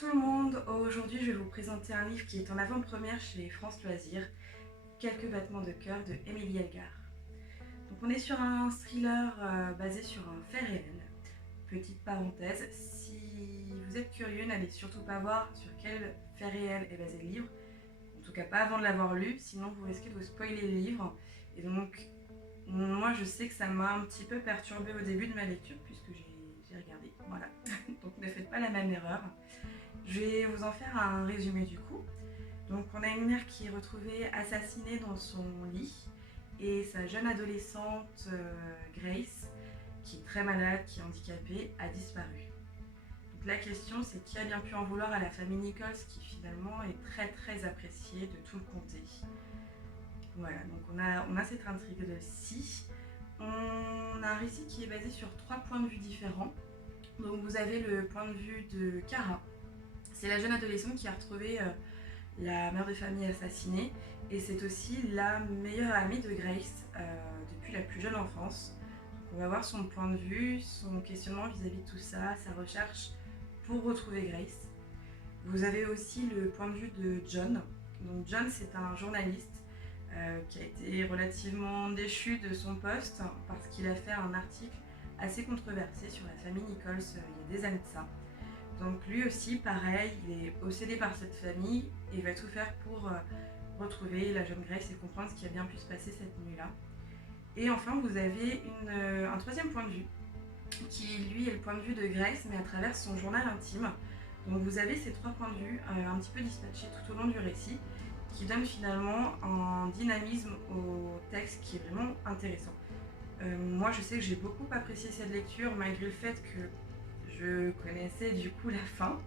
tout le monde, aujourd'hui je vais vous présenter un livre qui est en avant-première chez France Loisirs, Quelques battements de cœur de Émilie Elgar. Donc on est sur un thriller basé sur un fait réel. Petite parenthèse, si vous êtes curieux, n'allez surtout pas voir sur quel fait réel est basé le livre, en tout cas pas avant de l'avoir lu, sinon vous risquez de vous spoiler le livre. Et donc moi je sais que ça m'a un petit peu perturbée au début de ma lecture puisque j'ai regardé, voilà. Donc ne faites pas la même erreur. Je vais vous en faire un résumé du coup. Donc on a une mère qui est retrouvée assassinée dans son lit et sa jeune adolescente Grace, qui est très malade, qui est handicapée, a disparu. Donc la question c'est qui a bien pu en vouloir à la famille Nichols qui finalement est très appréciée de tout le comté. Voilà, donc on a cette intrigue de si. On a un récit qui est basé sur 3 points de vue différents. Donc vous avez le point de vue de Cara. C'est la jeune adolescente qui a retrouvé la mère de famille assassinée et c'est aussi la meilleure amie de Grace depuis la plus jeune enfance. Donc on va voir son point de vue, son questionnement vis-à-vis de tout ça, sa recherche pour retrouver Grace. Vous avez aussi le point de vue de John. Donc John, c'est un journaliste qui a été relativement déchu de son poste parce qu'il a fait un article assez controversé sur la famille Nichols il y a des années de ça. Donc lui aussi, pareil, il est obsédé par cette famille et va tout faire pour retrouver la jeune Grace et comprendre ce qui a bien pu se passer cette nuit-là. Et enfin, vous avez un troisième point de vue, qui lui est le point de vue de Grace, mais à travers son journal intime. Donc vous avez ces 3 points de vue un petit peu dispatchés tout au long du récit, qui donnent finalement un dynamisme au texte qui est vraiment intéressant. Moi, je sais que j'ai beaucoup apprécié cette lecture, malgré le fait que je connaissais du coup la fin,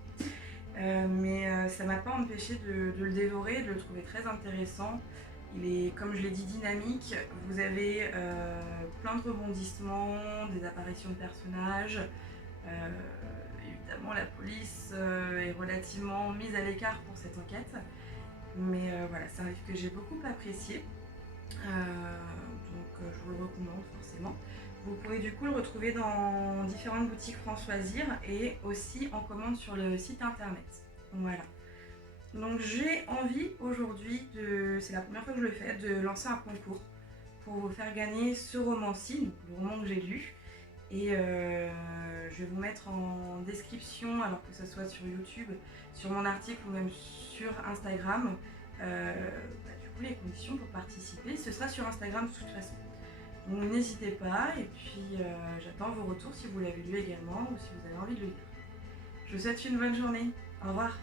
mais ça m'a pas empêché de le dévorer, de le trouver très intéressant. Il est, comme je l'ai dit, dynamique. Vous avez plein de rebondissements, des apparitions de personnages. Évidemment, la police est relativement mise à l'écart pour cette enquête. Mais voilà, c'est un livre que j'ai beaucoup apprécié. Donc je vous le recommande forcément. Vous pourrez du coup le retrouver dans différentes boutiques France Loisirs et aussi en commande sur le site internet. Voilà. Donc j'ai envie aujourd'hui, c'est la première fois que je le fais, de lancer un concours pour vous faire gagner ce roman-ci, le roman que j'ai lu. Et je vais vous mettre en description, alors que ce soit sur YouTube, sur mon article ou même sur Instagram, du coup les conditions pour participer. Ce sera sur Instagram de toute façon. Donc n'hésitez pas et puis j'attends vos retours si vous l'avez lu également ou si vous avez envie de le lire. Je vous souhaite une bonne journée. Au revoir.